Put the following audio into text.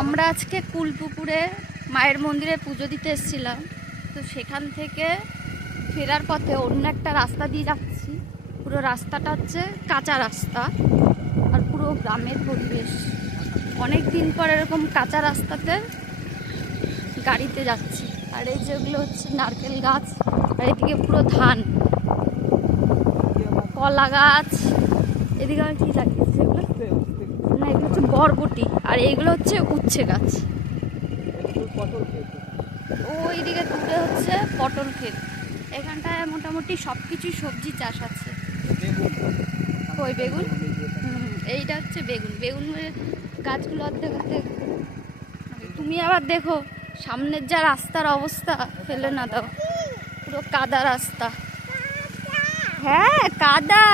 আমরা আজকে কুলপুকুরে মায়ের মন্দিরে পুজো দিতে এসেছিলাম। তো সেখান থেকে ফেরার পথে অন্য একটা রাস্তা দিয়ে যাচ্ছি। পুরো রাস্তাটা হচ্ছে কাঁচা রাস্তা আর পুরো গ্রামের পরিবেশ। অনেক দিন পর এরকম কাঁচা রাস্তাতে গাড়িতে যাচ্ছি। আর এই যেগুলো হচ্ছে নারকেল গাছ, আর এদিকে পুরো ধান, কলা গাছ। এদিকে আর কি লাগিয়েছে এগুলো? না, এগুলো হচ্ছে বরবটি, আর এইগুলো হচ্ছে উচ্ছে গাছ। ওইদিকে দূরে হচ্ছে পটল ক্ষেত। এখানটায় মোটামুটি সব কিছুই সবজি চাষ আছে। ওই বেগুন, এইটা হচ্ছে বেগুন। বেগুনের গাছগুলো অর্ধেক অর্ধেক। তুমি আবার দেখো সামনের যা রাস্তার অবস্থা, ফেলে না দাও, পুরো কাদা রাস্তা। হ্যাঁ, কাদা।